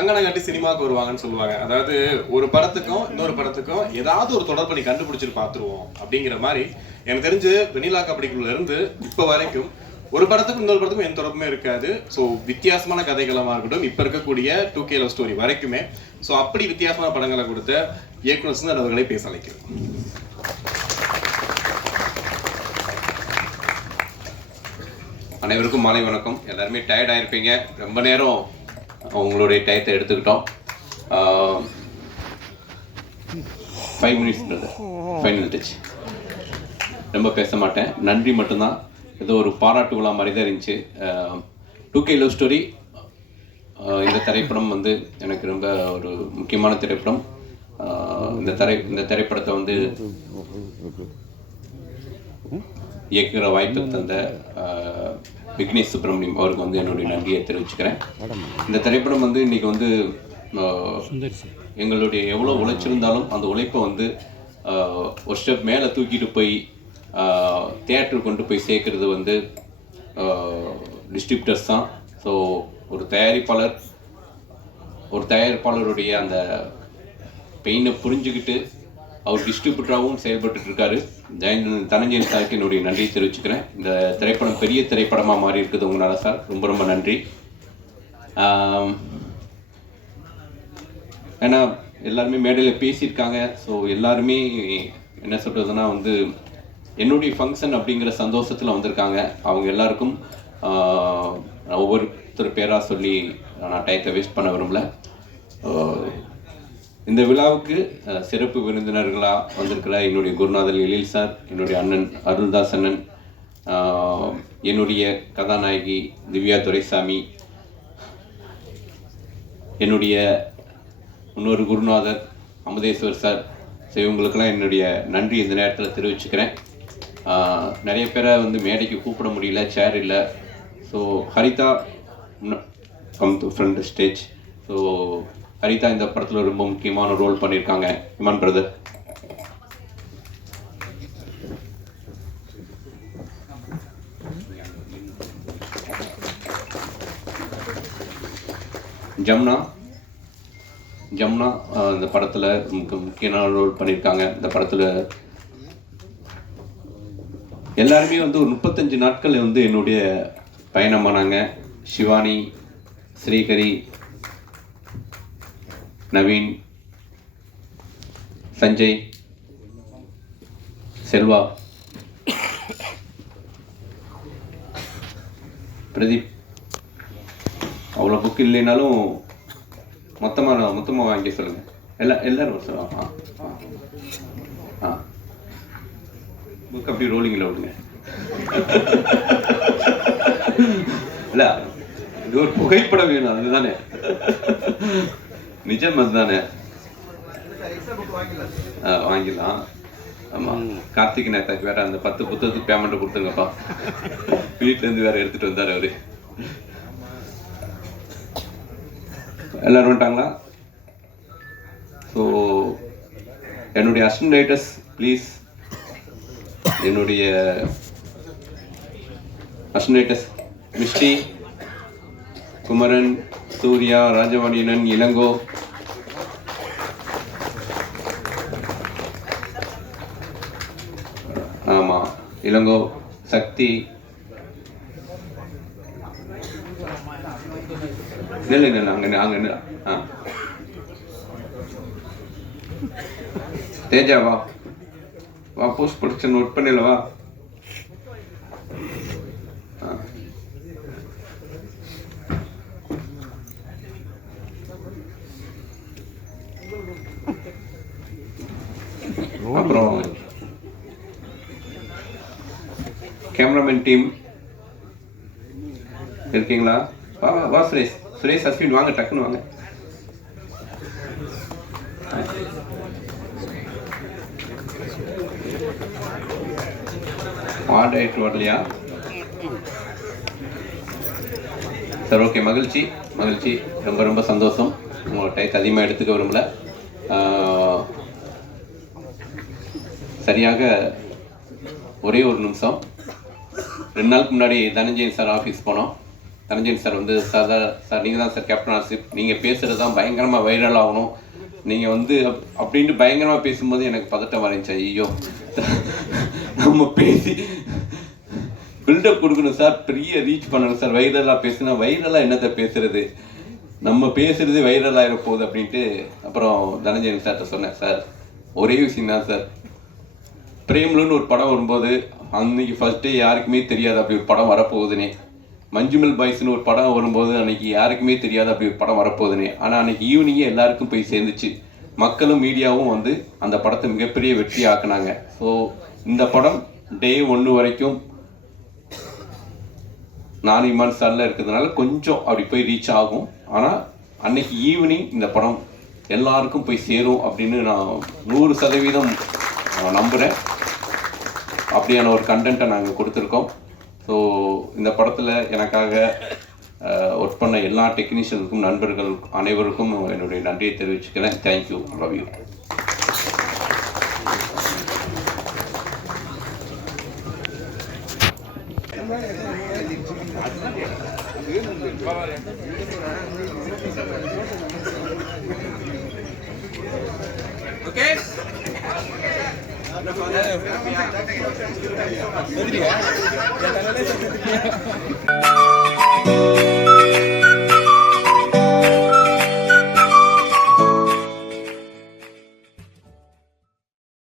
கங்கணம் கட்டி சினிமாவுக்கு வருவாங்கன்னு சொல்லுவாங்க. அதாவது ஒரு படத்துக்கும் இன்னொரு படத்துக்கும் ஏதாவது ஒரு தொடர்பு நீ கண்டுபிடிச்சிட்டு பார்த்துருவோம் அப்படிங்கிற மாதிரி எனக்கு தெரிஞ்சு வெண்ணிலா கபடிக்குள்ள இருந்து இப்போ வரைக்கும் ஒரு படத்துக்கும் இன்னொரு படத்துக்கும் எந்த தொடர்புமே இருக்காது. ஸோ வித்தியாசமான கதைகளமாக இருக்கட்டும் இப்போ இருக்கக்கூடிய டூ கே லவ் ஸ்டோரி வரைக்குமே. ஸோ அப்படி வித்தியாசமான படங்களை கொடுத்த இயக்குனர் சுந்தர் அவர்களை பேச அழைக்கிறேன் அனைவருக்கும் மாலை வணக்கம். எல்லாருமே டயர்ட் ஆயிருப்பீங்க. ரொம்ப நேரம் அவங்களுடைய டயத்தை எடுத்துக்கிட்டோம். ஃபைவ் மினிட்ஸ் ஃபைனல் டச் ரொம்ப பேச மாட்டேன். நன்றி மட்டும்தான். ஏதோ ஒரு பாராட்டு விழா மாதிரி தான் இருந்துச்சு. டூ கே லவ் ஸ்டோரி இந்த திரைப்படம் வந்து எனக்கு ரொம்ப ஒரு முக்கியமான திரைப்படம். இந்த திரை இந்த திரைப்படத்தை வந்து இயக்குகிற வாய்ப்பு தந்த விக்னேஷ் சுப்பிரமணியம் அவருக்கு வந்து என்னுடைய நன்றியை தெரிவிச்சுக்கிறேன். இந்த திரைப்படம் வந்து இன்றைக்கி வந்து எங்களுடைய எவ்வளோ உழைச்சிருந்தாலும் அந்த உழைப்பை வந்து ஒரு ஸ்டெப் மேலே தூக்கிட்டு போய் தேட்டருக்கு கொண்டு போய் சேர்க்குறது வந்து டிஸ்ட்ரிபியூட்டர்ஸ் தான். ஸோ ஒரு தயாரிப்பாளர் ஒரு தயாரிப்பாளருடைய அந்த பெயினை புரிஞ்சுக்கிட்டு அவர் டிஸ்ட்ரிபியூட்டராகவும் செயல்பட்டு இருக்காரு ஜெயன் தனஞ்சயன் சாருக்கு என்னுடைய நன்றியை தெரிவிச்சுக்கிறேன். இந்த திரைப்படம் பெரிய திரைப்படமாக மாறி இருக்குது உங்களால் சார். ரொம்ப ரொம்ப நன்றி. ஏன்னா எல்லாருமே மேடையில் பேசியிருக்காங்க. ஸோ எல்லாருமே என்ன சொல்கிறதுனா வந்து என்னுடைய ஃபங்க்ஷன் அப்படிங்கிற சந்தோஷத்தில் வந்திருக்காங்க. அவங்க எல்லாருக்கும் நான் ஒவ்வொருத்தர் பேராக சொல்லி நான் டயத்தை வேஸ்ட் பண்ண விரும்பல. இந்த விழாவுக்கு சிறப்பு விருந்தினர்களாக வந்திருக்கிற என்னுடைய குருநாதர் எழில் சார் என்னுடைய அண்ணன் அருள்தாஸ் அண்ணன் என்னுடைய கதாநாயகி திவ்யா துரைசாமி என்னுடைய இன்னொரு குருநாதர் அமுதேஸ்வர் சார் ஸோ இவங்களுக்கெல்லாம் என்னுடைய நன்றி இந்த நேரத்தில் தெரிவிச்சுக்கிறேன். நிறைய பேரை வந்து மேடைக்கு கூப்பிட முடியல சேர் இல்லை. So Haritha come to front stage so Haritha இந்த படத்தில் ரொம்ப முக்கியமான ரோல் பண்ணியிருக்காங்க. இமான் பிரதர் ஜம்னா. ஜம்னா இந்த படத்தில் முக்கிய முக்கியமான ரோல் பண்ணியிருக்காங்க. இந்த படத்தில் எல்லாருமே வந்து ஒரு முப்பத்தஞ்சு நாட்கள் வந்து என்னுடைய பயணமானாங்க. சிவானி ஸ்ரீகரி நவீன் சஞ்சய் செல்வா பிரதீப். அவ்வளோ புக் இல்லைனாலும் மொத்தமாக மொத்தமாக வாங்கி சொல்லுங்கள் எல்லா எல்லோரும் சொல்லுவாங்க ஆ ஆ ஆ. புக் அப்படியே ரோலிங்கில் விடுங்க இல்ல இது ஒரு புகைப்படம் வேணும் அதுதானே. நிஜம் அதுதானே? வாங்கிடலாம். ஆமா. கார்த்திக் நேதாக்கு வேற அந்த பத்து புத்தகத்துக்கு பேமெண்ட் கொடுத்துங்கப்பா வீட்டுல இருந்து வேற எடுத்துட்டு வந்தாரு அவரு. எல்லாரும் வந்துட்டாங்களா? ஸோ என்னுடைய ரைட்டர்ஸ் ப்ளீஸ் என்னுடைய அசிஸ்டன்ட் மிஸ்டி. குமரன் சூர்யா ராஜவாணியனன் இளங்கோ. ஆமா இளங்கோ சக்தி. இல்லை இல்லை அங்கே அங்கே ஆ. தேஜா வா. வா போஸ்ட் ப்ரொடக்ஷன் நோட் பண்ணல வா. அப்புறம் கேமராமேன் டீம் இருக்கீங்களா? வா வா, சுரேஷ். சுரேஷ் அஸ்வின் வாங்க டக்குன்னு வாங்க. ஆட் ஆயிட்டு வரலையா சார் ஓகே மகிழ்ச்சி மகிழ்ச்சி. ரொம்ப ரொம்ப சந்தோஷம். உங்களோட டைத் அதிகமாக எடுத்துக்க விரும்பல. சரியாக ஒரே ஒரு நிமிஷம். ரெண்டு நாளுக்கு முன்னாடி தனஞ்சயன் சார் ஆஃபீஸ் போனோம். தனஞ்சயன் சார் வந்து சார் சார் நீங்கள் தான் சார் கேப்டன் ஆசிப் நீங்கள் பேசுகிறது தான் பயங்கரமாக வைரல் ஆகணும். நீங்கள் வந்து அப்- அப்படின்ட்டு பயங்கரமாக பேசும்போது எனக்கு பதட்டம் வரைஞ்சா ஐயோ நம்ம பேசி பில்டப் கொடுக்கணும் சார். பெரிய ரீச் பண்ணணும் சார். வைரலாக பேசுனா வைரலாக என்னத்தை பேசுறது? நம்ம பேசுறது வைரல் ஆகிற போகுது அப்படின்ட்டு அப்புறம் தனஞ்சயன் சார்கிட்ட சொன்னேன் சார் ஒரே விஷயம் தான் சார் பிரேம்லன்னு ஒரு படம் வரும்போது அன்னைக்கு ஃபர்ஸ்ட் டே யாருக்குமே தெரியாது அப்படி ஒரு படம் வரப்போகுதுனே. மஞ்சுமல் பாய்ஸ்னு ஒரு படம் வரும்போது அன்னைக்கு யாருக்குமே தெரியாது அப்படி ஒரு படம் வரப்போகுதுனே. ஆனால் அன்னைக்கு ஈவினிங்கே எல்லாருக்கும் போய் சேர்ந்துச்சு. மக்களும் மீடியாவும் வந்து அந்த படத்தை மிகப்பெரிய வெற்றி ஆக்குனாங்க ஸோ இந்த படம் டே ஒன்று வரைக்கும் நான் இமான் ஸ்டாரில் இருக்கிறதுனால கொஞ்சம் அப்படி போய் ரீச் ஆகும். ஆனால் அன்னைக்கு ஈவினிங் இந்த படம் எல்லாருக்கும் போய் சேரும் அப்படின்னு நான் நூறு சதவீதம் நம்புகிறேன் அப்படியான ஒரு கண்டென்ட்டை நாங்கள் கொடுத்துருக்கோம். ஸோ இந்த படத்தில் எனக்காக ஒர்க் பண்ண எல்லா டெக்னீஷியனுக்கும் நண்பர்கள் அனைவருக்கும் என்னுடைய நன்றியை தெரிவிச்சுக்கிறேன். Thank you love you Okay? Ya, ya, ya.